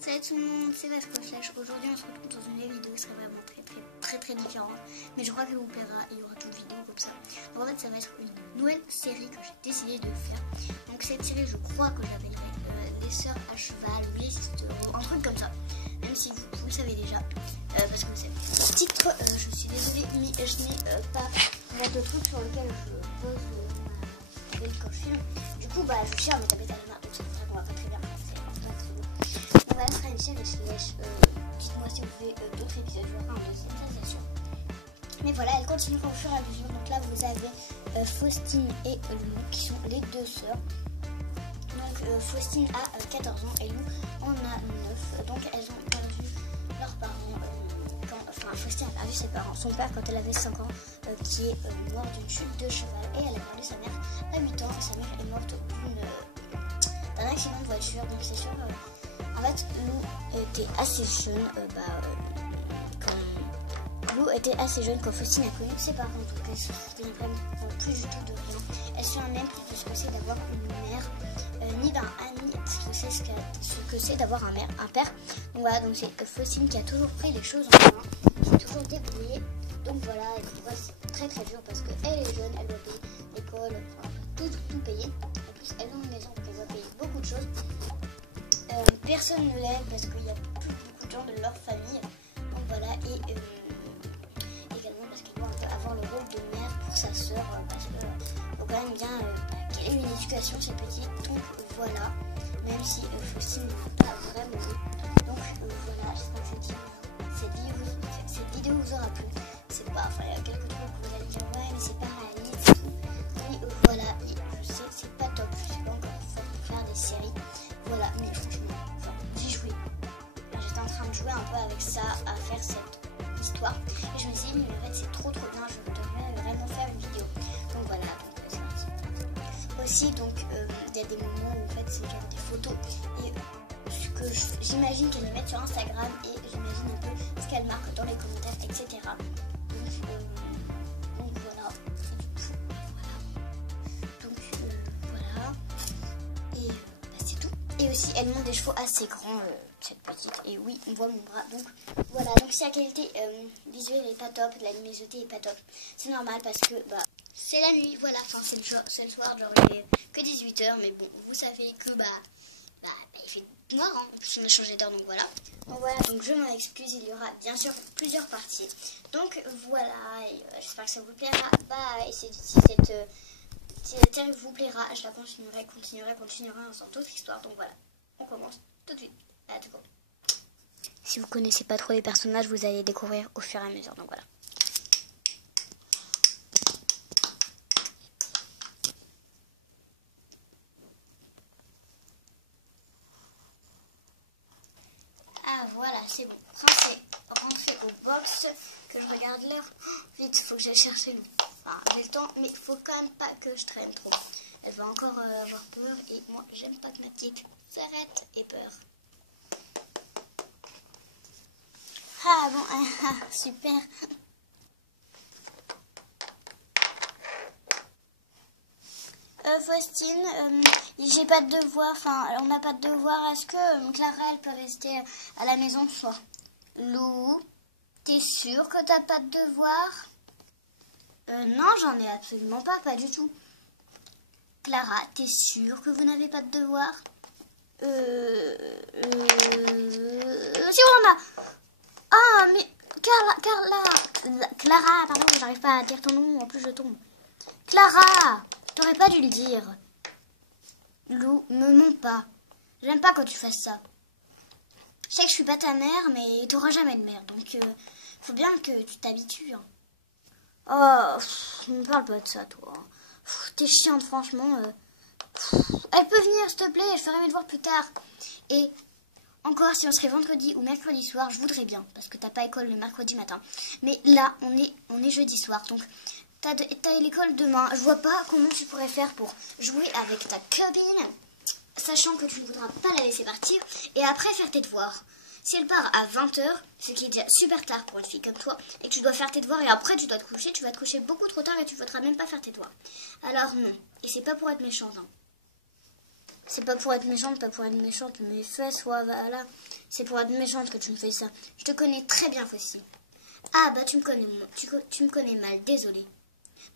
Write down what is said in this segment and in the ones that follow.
Salut tout le monde, c'est Vasco Flèche. Aujourd'hui on se retrouve dans une nouvelle vidéo qui sera vraiment très différente. Mais je crois qu'elle vous plaira, il y aura toute vidéo comme ça. Donc en fait ça va être une nouvelle série que j'ai décidé de faire. Donc cette série je crois que j'appellerai les sœurs à cheval ou les sisters, un truc comme ça. Même si vous le savez déjà. Parce que c'est le titre, je suis désolée mais je n'ai pas de truc sur lequel je pose ma tablette quand je filme. Du coup je cherche ma tablette à la main, donc c'est pour ça qu'on va pas très bien. Donc voilà, ce sera une série slash. Dites-moi si vous voulez d'autres épisodes, je ferai un deuxième, ça c'est sûr. Mais voilà, elle continuera au fur et à mesure. Donc là, vous avez Faustine et Lou qui sont les deux sœurs. Donc Faustine a 14 ans et Lou en a 9. Donc elles ont perdu leurs parents. Faustine a perdu ses parents. Son père quand elle avait 5 ans, qui est mort d'une chute de cheval. Et elle a perdu sa mère à 8 ans. Et sa mère est morte d'un accident de voiture. Donc c'est sûr. En fait, Lou était assez jeune. Lou était assez jeune quand Faustine a connu ses parents. Donc elle se souvenait vraiment plus du tout de rien. Elle se souvient même plus de ce que c'est d'avoir une mère, ni ce que c'est d'avoir un père. Donc voilà, donc c'est Faustine qui a toujours pris les choses en main, qui est toujours débrouillée. Donc voilà, et donc, c'est très dur parce qu'elle est jeune, elle doit payer l'école, tout payer. En plus, elle a une maison, donc elle doit payer beaucoup de choses. Personne ne l'aide parce qu'il n'y a plus beaucoup de gens de leur famille. Donc voilà, et également parce qu'elle doit avoir le rôle de mère pour sa soeur, parce qu'il faut quand même bien qu'elle ait une éducation, cette petite. Donc voilà, même si Faustine n'a pas vraiment eu. Donc voilà, j'espère que cette vidéo vous aura plu. C'est pas, il y a quelques trucs où vous allez dire ouais mais c'est pas réaliste et tout. Mais voilà, et je sais que c'est pas top, je sais pas encore faire des séries. Voilà, mais franchement, j'y jouais. J'étais en train de jouer un peu avec ça, à faire cette histoire. Et je me suis dit, mais en fait, c'est trop bien, je devrais vraiment faire une vidéo. Donc voilà, c'est parti. Aussi, donc, il y a des moments où en fait, c'est genre des photos. Et ce que j'imagine qu'elle les met sur Instagram. Et j'imagine un peu ce qu'elle marque dans les commentaires, etc. Donc voilà. Et aussi, elle monte des chevaux assez grands, cette petite. Et oui, on voit mon bras. Donc voilà. Donc si la qualité visuelle n'est pas top, la luminosité n'est pas top, c'est normal parce que c'est la nuit. Voilà. Enfin, c'est le soir. Genre il est que 18h. Mais bon, vous savez que il fait noir. Hein. En plus, on a changé d'heure. Donc voilà. Donc je m'en excuse. Il y aura bien sûr plusieurs parties. Donc voilà. J'espère que ça vous plaira. Et si cette série vous plaira, je la continuerai sans d'autres histoires. Donc voilà, on commence tout de suite. À tout bon. Si vous connaissez pas trop les personnages, vous allez découvrir au fur et à mesure. Donc voilà. Ah voilà, c'est bon. Rentrez au box, que je regarde l'heure. Vite, faut que j'aille chercher le... j'ai le temps, mais il faut quand même pas que je traîne trop. Elle va encore avoir peur et moi j'aime pas que ma petite s'arrête et peur. Ah bon, super. Faustine, j'ai pas de devoir, on n'a pas de devoir. Est-ce que Clara elle peut rester à la maison ce soir? Lou, t'es sûre que t'as pas de devoir? Non, j'en ai absolument pas du tout. Clara, t'es sûre que vous n'avez pas de devoir? Si on en a. Ah, mais Clara, pardon, j'arrive pas à dire ton nom, en plus je tombe. Clara, t'aurais pas dû le dire. Lou, me mens pas. J'aime pas quand tu fasses ça. Je sais que je suis pas ta mère, mais t'auras jamais de mère, donc faut bien que tu t'habitues. Hein. Oh, ne me parle pas de ça, toi. T'es chiante, franchement. Elle peut venir, s'il te plaît, je ferai mes devoirs plus tard. Et encore, si on serait vendredi ou mercredi soir, je voudrais bien, parce que t'as pas école le mercredi matin. Mais là, on est jeudi soir, donc t'as l'école demain. Je vois pas comment tu pourrais faire pour jouer avec ta copine, sachant que tu ne voudras pas la laisser partir, et après faire tes devoirs. Si elle part à 20h, ce qui est déjà super tard pour une fille comme toi, et que tu dois faire tes devoirs et après tu dois te coucher, tu vas te coucher beaucoup trop tard et tu ne voudras même pas faire tes devoirs. Alors non, et c'est pas pour être méchante. Hein. C'est pas pour être méchante, mais fais soit voilà. C'est pour être méchante que tu me fais ça. Je te connais très bien, Faustine. Ah, bah tu me connais, tu me connais mal, désolée.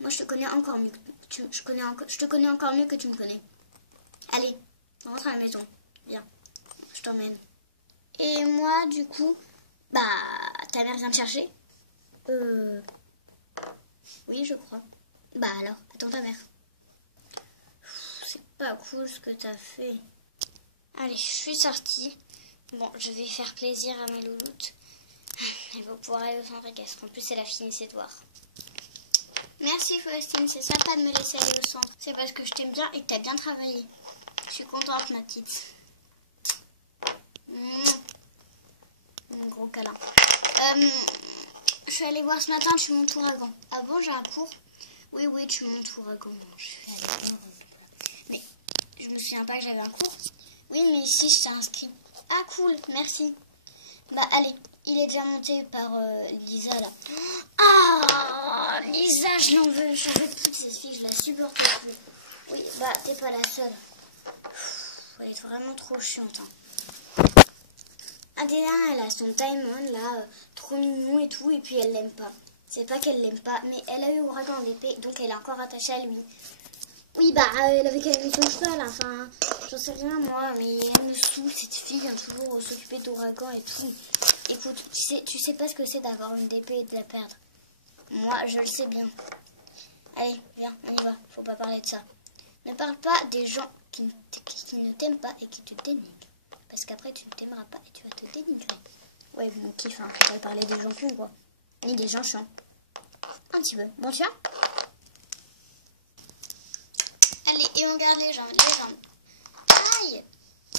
Moi, je te connais encore mieux. Je te connais encore mieux que tu me connais. Allez, rentre à la maison. Viens, je t'emmène. Et moi, du coup, bah, ta mère vient te chercher? Oui, je crois. Bah alors, attends ta mère. C'est pas cool ce que t'as fait. Allez, je suis sortie. Bon, je vais faire plaisir à mes louloutes. Elle va pouvoir aller au centre équestre. En plus, elle a fini ses devoirs. Merci Faustine, c'est sympa de me laisser aller au centre. C'est parce que je t'aime bien et que t'as bien travaillé. Je suis contente, ma petite. Un gros câlin. Je suis allée voir ce matin, tu montes ouragan. Ah bon, j'ai un cours? Oui, tu montes ouragan. Je suis allée voir. Mais je me souviens pas que j'avais un cours. Oui, mais si, je t'ai inscrit. Ah, cool, merci. Bah, allez, il est déjà monté par Lisa, là. Ah, Lisa, je l'en veux. Je veux toutes ces filles, je la supporte plus. Oui, bah, t'es pas la seule. Elle est vraiment trop chiante, hein. Adéla, elle a son Diamond, là, trop mignon et tout, et puis elle l'aime pas. C'est pas qu'elle l'aime pas, mais elle a eu ouragan en épée, donc elle est encore attachée à lui. Oui, bah, elle avait qu'à aimer son cheval, enfin, j'en sais rien, moi, mais elle me saoule, cette fille, vient toujours s'occuper d'ouragan et tout. Écoute, tu sais pas ce que c'est d'avoir une épée et de la perdre. Moi, je le sais bien. Allez, viens, on y va, faut pas parler de ça. Ne parle pas des gens qui ne t'aiment pas et qui te dénigrent. Parce qu'après, tu ne t'aimeras pas et tu vas te dénigrer. Ouais, mon kiff, hein, faut pas parler des gens cons, quoi. Ni des gens chiants. Un petit peu. Bon, tu vois? Allez, et on garde les jambes, les jambes. Aïe!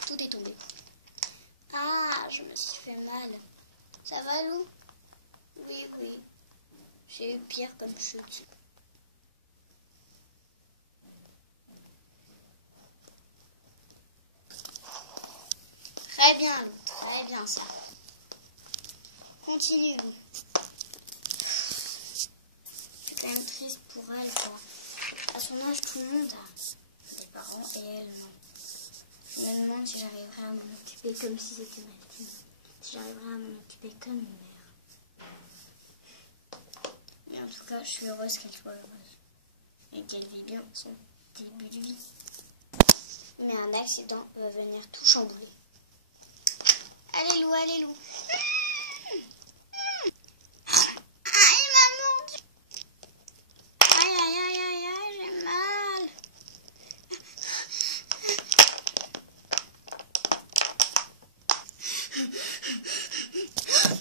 Tout est tombé. Ah, je me suis fait mal. Ça va, Lou? Oui. J'ai eu pire comme chute. Très bien, Lou. Très bien, ça. Continue, Lou. C'est quand même triste pour elle, quoi. À son âge, tout le monde a des parents et elle, non. Je me demande si j'arriverai à m'en occuper comme si c'était ma fille. Si j'arriverai à m'en occuper comme une mère. Mais en tout cas, je suis heureuse qu'elle soit heureuse. Et qu'elle vit bien son début de vie. Mais un accident va venir tout chambouler. Allez, Lou, allez, Lou. Aïe, maman. Aïe, j'ai mal.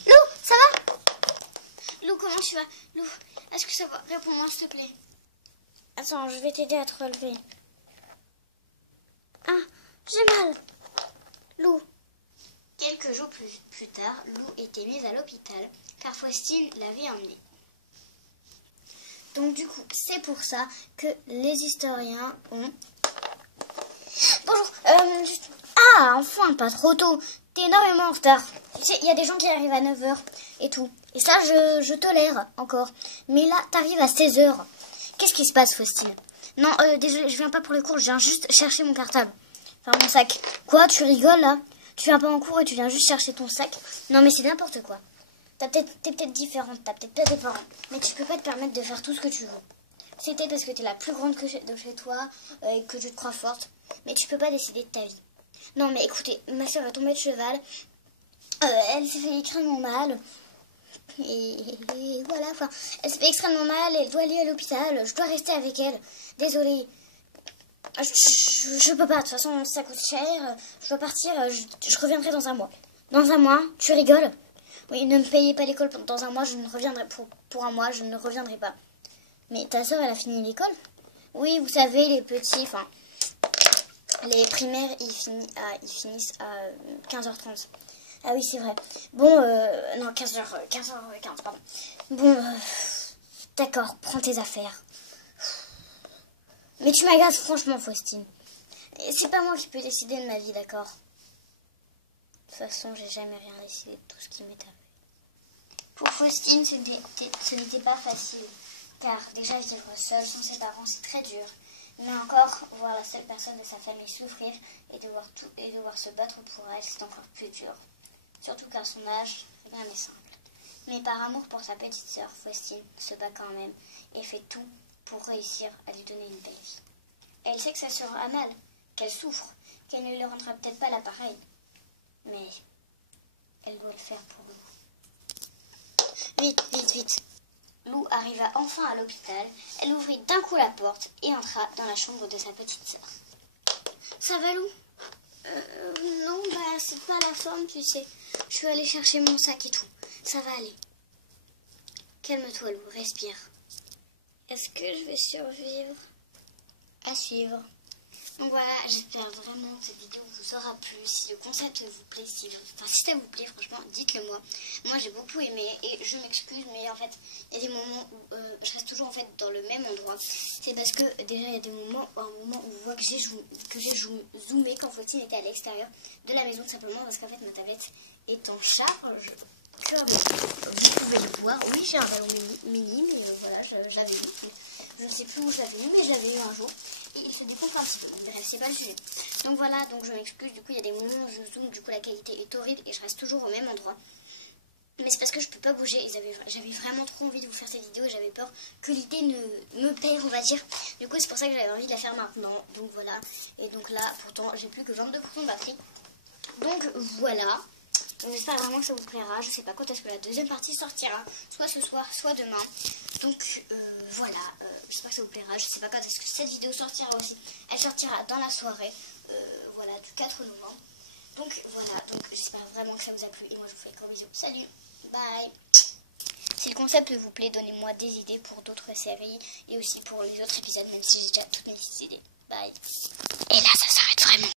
Lou, ça va? Lou, comment tu vas? Lou, est-ce que ça va? Réponds-moi, s'il te plaît. Attends, je vais t'aider à te relever. Ah, j'ai mal. Lou. Quelques jours plus tard, Lou était mise à l'hôpital car Faustine l'avait emmenée. Donc du coup, c'est pour ça que les historiens ont... Bonjour, Ah, enfin, pas trop tôt. T'es énormément en retard. Tu sais, il y a des gens qui arrivent à 9 h et tout. Et ça, je tolère encore. Mais là, t'arrives à 16 h. Qu'est-ce qui se passe, Faustine? Non, désolé, je viens pas pour les cours, je viens juste chercher mon cartable. Enfin, mon sac. Quoi, tu rigoles, là? Tu viens pas en cours et tu viens juste chercher ton sac? Non, mais c'est n'importe quoi. T'es peut-être différente, t'as peut-être pas des parents. Mais tu peux pas te permettre de faire tout ce que tu veux. C'est peut-être parce que t'es la plus grande de chez toi et que tu te crois forte. Mais tu peux pas décider de ta vie. Non, mais écoutez, ma soeur va tomber de cheval. Elle s'est fait extrêmement mal. Et voilà, enfin, elle s'est fait extrêmement mal. Elle doit aller à l'hôpital. Je dois rester avec elle. Désolée. Je peux pas, de toute façon ça coûte cher, je dois partir, je reviendrai dans un mois. Dans un mois? Tu rigoles? Oui, ne me payez pas l'école dans un mois, je ne reviendrai pour un mois, je ne reviendrai pas. Mais ta soeur, elle a fini l'école? Oui, vous savez, les petits, enfin, les primaires, ils finissent à 15h30. Ah oui, c'est vrai. Bon, non, 15h15, pardon. Bon, d'accord, prends tes affaires. Mais tu m'agaces franchement, Faustine. C'est pas moi qui peux décider de ma vie, d'accord? De toute façon, j'ai jamais rien décidé de tout ce qui m'est arrivé. Pour Faustine, ce n'était pas facile. Car déjà, vivre seule sans ses parents, c'est très dur. Mais encore, voir la seule personne de sa famille souffrir et devoir se battre pour elle, c'est encore plus dur. surtout qu'à son âge, rien n'est simple. Mais par amour pour sa petite sœur, Faustine se bat quand même et fait tout pour réussir à lui donner une belle vie. Elle sait que sa sœur a mal, qu'elle souffre, qu'elle ne lui rendra peut-être pas l'appareil, mais elle doit le faire pour Lou. Vite, vite, vite. Lou arriva enfin à l'hôpital. Elle ouvrit d'un coup la porte et entra dans la chambre de sa petite sœur. Ça va, Lou? Non, c'est pas la forme, tu sais. Je suis allée chercher mon sac et tout. Ça va aller. Calme-toi, Lou, respire. Est-ce que je vais survivre? À suivre. Donc voilà, j'espère vraiment que cette vidéo vous aura plu. Si le concept vous plaît, si ça vous plaît, franchement, dites-le moi. Moi, j'ai beaucoup aimé et je m'excuse, mais en fait, il y a des moments où je reste toujours en fait dans le même endroit. C'est parce que déjà, il y a des moments, où vous voyez que j'ai zoomé quand Faustine était à l'extérieur de la maison, simplement parce qu'en fait, ma tablette est en charge. Comme vous pouvez le voir, oui, j'ai un ballon mini, mais voilà, je l'avais eu. Je ne sais plus où je l'avais eu, mais je l'avais eu un jour. Et il se décompte un petit peu, bref, c'est pas le sujet. Donc voilà, donc je m'excuse, du coup il y a des moments où je zoome, du coup la qualité est horrible et je reste toujours au même endroit. Mais c'est parce que je peux pas bouger et j'avais vraiment trop envie de vous faire cette vidéo et j'avais peur que l'idée ne me perd, on va dire. Du coup c'est pour ça que j'avais envie de la faire maintenant, donc voilà. Et donc là, pourtant j'ai plus que 22% de batterie. Donc voilà. J'espère vraiment que ça vous plaira. Je sais pas quand est-ce que la deuxième partie sortira, soit ce soir, soit demain. Donc voilà, j'espère que ça vous plaira. Je sais pas quand est-ce que cette vidéo sortira aussi. Elle sortira dans la soirée, voilà, du 4 novembre. Donc voilà, donc j'espère vraiment que ça vous a plu. Et moi je vous fais gros bisous. Salut, bye. Si le concept vous plaît, donnez-moi des idées pour d'autres séries et aussi pour les autres épisodes, même si j'ai déjà toutes mes idées. Bye. Et là ça s'arrête vraiment.